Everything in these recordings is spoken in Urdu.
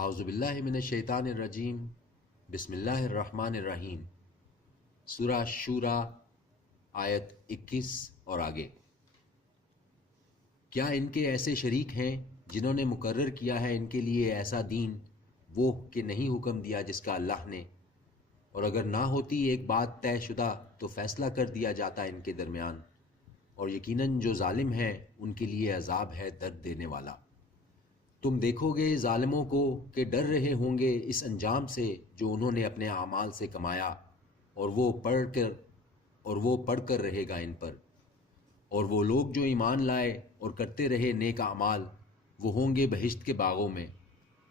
اعوذ باللہ من الشیطان الرجیم، بسم اللہ الرحمن الرحیم۔ سورہ شورا آیت 21 اور آگے۔ کیا ان کے ایسے شریک ہیں جنہوں نے مقرر کیا ہے ان کے لیے ایسا دین وہ کہ نہیں حکم دیا جس کا اللہ نے، اور اگر نہ ہوتی ایک بات طے شدہ تو فیصلہ کر دیا جاتا ان کے درمیان، اور یقیناً جو ظالم ہیں ان کے لیے عذاب ہے درد دینے والا۔ تم دیکھو گے ظالموں کو کہ ڈر رہے ہوں گے اس انجام سے جو انہوں نے اپنے اعمال سے کمایا، اور وہ پڑھ کر رہے گا ان پر۔ اور وہ لوگ جو ایمان لائے اور کرتے رہے نیک اعمال، وہ ہوں گے بہشت کے باغوں میں۔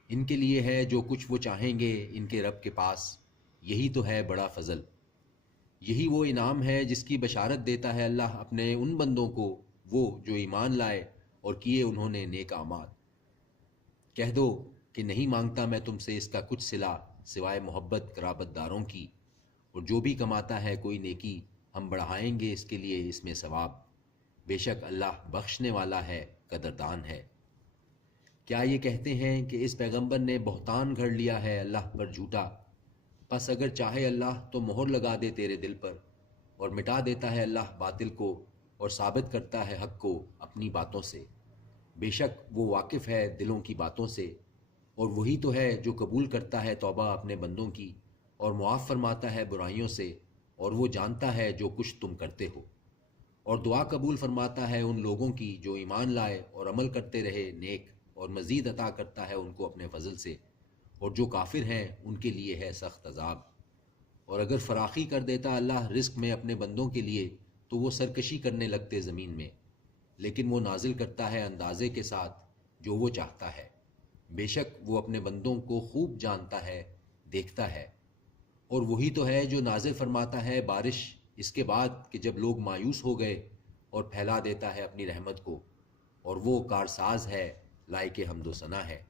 ان کے لیے ہے جو کچھ وہ چاہیں گے ان کے رب کے پاس، یہی تو ہے بڑا فضل۔ یہی وہ انعام ہے جس کی بشارت دیتا ہے اللہ اپنے ان بندوں کو، وہ جو ایمان لائے اور کیے انہوں نے نیک اعمال۔ کہہ دو کہ نہیں مانگتا میں تم سے اس کا کچھ صلہ سوائے محبت قرابت داروں کی، اور جو بھی کماتا ہے کوئی نیکی ہم بڑھائیں گے اس کے لیے اس میں ثواب، بے شک اللہ بخشنے والا ہے قدردان ہے۔ کیا یہ کہتے ہیں کہ اس پیغمبر نے بہتان گھڑ لیا ہے اللہ پر جھوٹا؟ پس اگر چاہے اللہ تو مہر لگا دے تیرے دل پر، اور مٹا دیتا ہے اللہ باطل کو اور ثابت کرتا ہے حق کو اپنی باتوں سے۔ بے شک وہ واقف ہے دلوں کی باتوں سے، اور وہی تو ہے جو قبول کرتا ہے توبہ اپنے بندوں کی اور معاف فرماتا ہے برائیوں سے، اور وہ جانتا ہے جو کچھ تم کرتے ہو۔ اور دعا قبول فرماتا ہے ان لوگوں کی جو ایمان لائے اور عمل کرتے رہے نیک، اور مزید عطا کرتا ہے ان کو اپنے فضل سے، اور جو کافر ہیں ان کے لیے ہے سخت عذاب۔ اور اگر فراخی کر دیتا اللہ رزق میں اپنے بندوں کے لیے تو وہ سرکشی کرنے لگتے زمین میں، لیکن وہ نازل کرتا ہے اندازے کے ساتھ جو وہ چاہتا ہے، بے شک وہ اپنے بندوں کو خوب جانتا ہے دیکھتا ہے۔ اور وہی تو ہے جو نازل فرماتا ہے بارش اس کے بعد کہ جب لوگ مایوس ہو گئے، اور پھیلا دیتا ہے اپنی رحمت کو، اور وہ کارساز ہے لائق حمد و ثنا ہے۔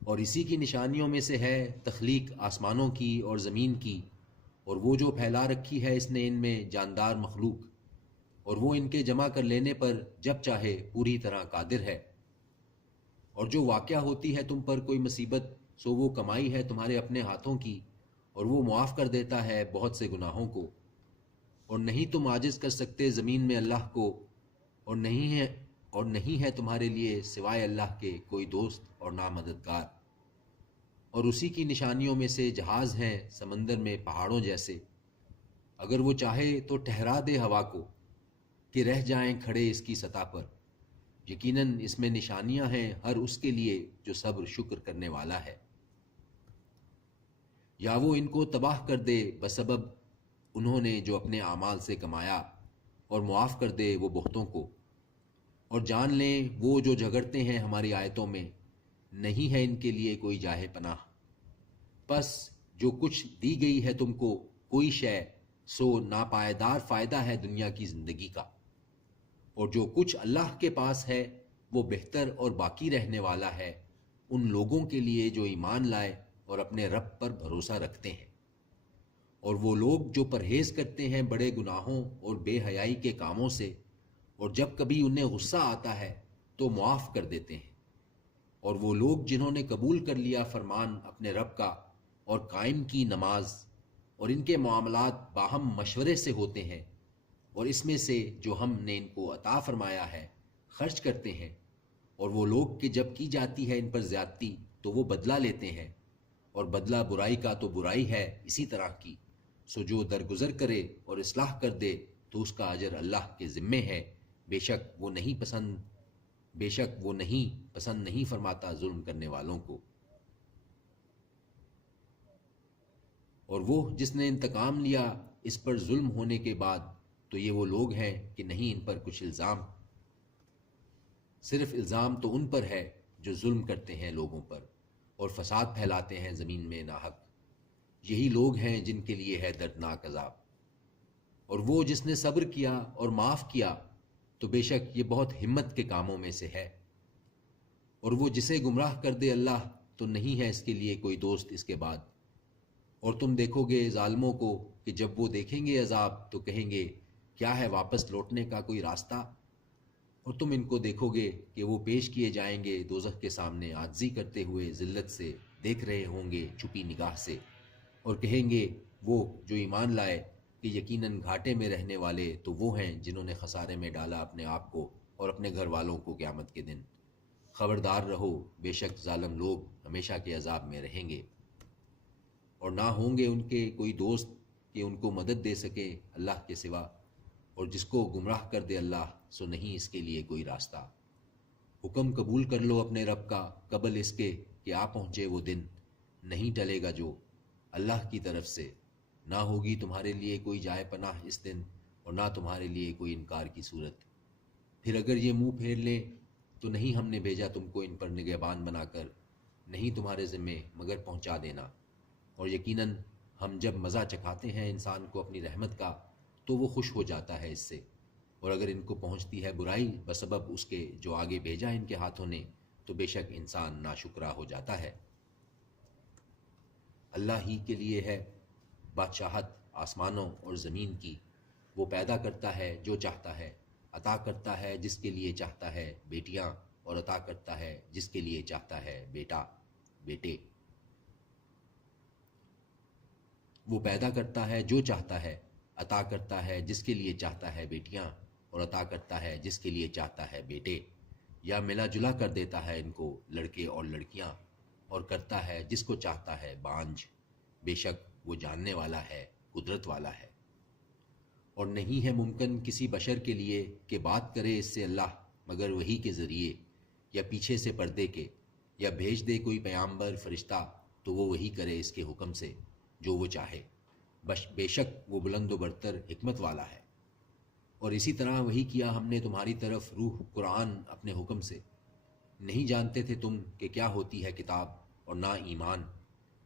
اور اسی کی نشانیوں میں سے ہے تخلیق آسمانوں کی اور زمین کی، اور وہ جو پھیلا رکھی ہے اس نے ان میں جاندار مخلوق، اور وہ ان کے جمع کر لینے پر جب چاہے پوری طرح قادر ہے۔ اور جو واقعہ ہوتی ہے تم پر کوئی مصیبت سو وہ کمائی ہے تمہارے اپنے ہاتھوں کی، اور وہ معاف کر دیتا ہے بہت سے گناہوں کو۔ اور نہیں تم عاجز کر سکتے زمین میں اللہ کو، اور نہیں ہے تمہارے لیے سوائے اللہ کے کوئی دوست اور نہ مددگار۔ اور اسی کی نشانیوں میں سے جہاز ہیں سمندر میں پہاڑوں جیسے، اگر وہ چاہے تو ٹھہرا دے ہوا کو کہ رہ جائیں کھڑے اس کی سطح پر۔ یقیناً اس میں نشانیاں ہیں ہر اس کے لیے جو صبر شکر کرنے والا ہے۔ یا وہ ان کو تباہ کر دے بسبب انہوں نے جو اپنے اعمال سے کمایا، اور معاف کر دے وہ بہتوں کو۔ اور جان لیں وہ جو جھگڑتے ہیں ہماری آیتوں میں، نہیں ہے ان کے لیے کوئی جاہ پناہ۔ پس جو کچھ دی گئی ہے تم کو کوئی شے، سو ناپائیدار فائدہ ہے دنیا کی زندگی کا، اور جو کچھ اللہ کے پاس ہے وہ بہتر اور باقی رہنے والا ہے ان لوگوں کے لیے جو ایمان لائے اور اپنے رب پر بھروسہ رکھتے ہیں۔ اور وہ لوگ جو پرہیز کرتے ہیں بڑے گناہوں اور بے حیائی کے کاموں سے، اور جب کبھی انہیں غصہ آتا ہے تو معاف کر دیتے ہیں۔ اور وہ لوگ جنہوں نے قبول کر لیا فرمان اپنے رب کا اور قائم کی نماز، اور ان کے معاملات باہم مشورے سے ہوتے ہیں، اور اس میں سے جو ہم نے ان کو عطا فرمایا ہے خرچ کرتے ہیں۔ اور وہ لوگ کہ جب کی جاتی ہے ان پر زیادتی تو وہ بدلہ لیتے ہیں، اور بدلہ برائی کا تو برائی ہے اسی طرح کی، سو جو درگزر کرے اور اصلاح کر دے تو اس کا اجر اللہ کے ذمے ہے، بے شک وہ نہیں پسند نہیں فرماتا ظلم کرنے والوں کو۔ اور وہ جس نے انتقام لیا اس پر ظلم ہونے کے بعد تو یہ وہ لوگ ہیں کہ نہیں ان پر کچھ الزام، صرف الزام تو ان پر ہے جو ظلم کرتے ہیں لوگوں پر اور فساد پھیلاتے ہیں زمین میں ناحق۔ یہی لوگ ہیں جن کے لیے ہے دردناک عذاب۔ اور وہ جس نے صبر کیا اور معاف کیا تو بے شک یہ بہت ہمت کے کاموں میں سے ہے۔ اور وہ جسے گمراہ کر دے اللہ تو نہیں ہے اس کے لیے کوئی دوست اس کے بعد۔ اور تم دیکھو گے ظالموں کو کہ جب وہ دیکھیں گے عذاب تو کہیں گے کیا ہے واپس لوٹنے کا کوئی راستہ؟ اور تم ان کو دیکھو گے کہ وہ پیش کیے جائیں گے دوزخ کے سامنے عاجزی کرتے ہوئے ذلت سے، دیکھ رہے ہوں گے چھپی نگاہ سے، اور کہیں گے وہ جو ایمان لائے کہ یقیناً گھاٹے میں رہنے والے تو وہ ہیں جنہوں نے خسارے میں ڈالا اپنے آپ کو اور اپنے گھر والوں کو قیامت کے دن۔ خبردار رہو، بے شک ظالم لوگ ہمیشہ کے عذاب میں رہیں گے، اور نہ ہوں گے ان کے کوئی دوست کہ ان کو مدد دے سکے اللہ کے سوا، اور جس کو گمراہ کر دے اللہ سو نہیں اس کے لیے کوئی راستہ۔ حکم قبول کر لو اپنے رب کا قبل اس کے کہ آ پہنچے وہ دن، نہیں ٹلے گا جو اللہ کی طرف سے، نہ ہوگی تمہارے لیے کوئی جائے پناہ اس دن، اور نہ تمہارے لیے کوئی انکار کی صورت۔ پھر اگر یہ منہ پھیر لیں تو نہیں ہم نے بھیجا تم کو ان پر نگہبان بنا کر، نہیں تمہارے ذمے مگر پہنچا دینا، اور یقیناً ہم جب مزہ چکھاتے ہیں انسان کو اپنی رحمت کا تو وہ خوش ہو جاتا ہے اس سے، اور اگر ان کو پہنچتی ہے برائی بسبب اس کے جو آگے بھیجا ان کے ہاتھوں نے تو بے شک انسان ناشکرا ہو جاتا ہے۔ اللہ ہی کے لیے ہے بادشاہت آسمانوں اور زمین کی، وہ پیدا کرتا ہے جو چاہتا ہے، عطا کرتا ہے جس کے لیے چاہتا ہے بیٹیاں، اور عطا کرتا ہے جس کے لیے چاہتا ہے بیٹے۔ وہ پیدا کرتا ہے جو چاہتا ہے، عطا کرتا ہے جس کے لیے چاہتا ہے بیٹیاں، اور عطا کرتا ہے جس کے لیے چاہتا ہے بیٹے، یا ملا جلا کر دیتا ہے ان کو لڑکے اور لڑکیاں، اور کرتا ہے جس کو چاہتا ہے بانجھ، بے شک وہ جاننے والا ہے، قدرت والا ہے۔ اور نہیں ہے ممکن کسی بشر کے لیے کہ بات کرے اس سے اللہ مگر وحی کے ذریعے، یا پیچھے سے پردے کے، یا بھیج دے کوئی پیامبر فرشتہ تو وہ وحی کرے اس کے حکم سے جو وہ چاہے، بے شک وہ بلند و برتر حکمت والا ہے۔ اور اسی طرح وحی کیا ہم نے تمہاری طرف روح قرآن اپنے حکم سے، نہیں جانتے تھے تم کہ کیا ہوتی ہے کتاب اور نہ ایمان،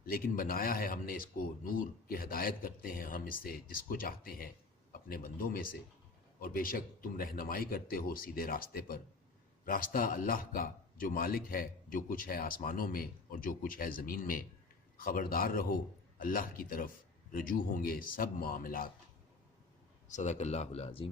لیکن بنایا ہے ہم نے اس کو نور کہ ہدایت کرتے ہیں ہم اس سے جس کو چاہتے ہیں اپنے بندوں میں سے، اور بے شک تم رہنمائی کرتے ہو سیدھے راستے پر۔ راستہ اللہ کا جو مالک ہے جو کچھ ہے آسمانوں میں اور جو کچھ ہے زمین میں، خبردار رہو اللہ کی طرف رجوع ہوں گے سب معاملات۔ صدق اللہ العظیم۔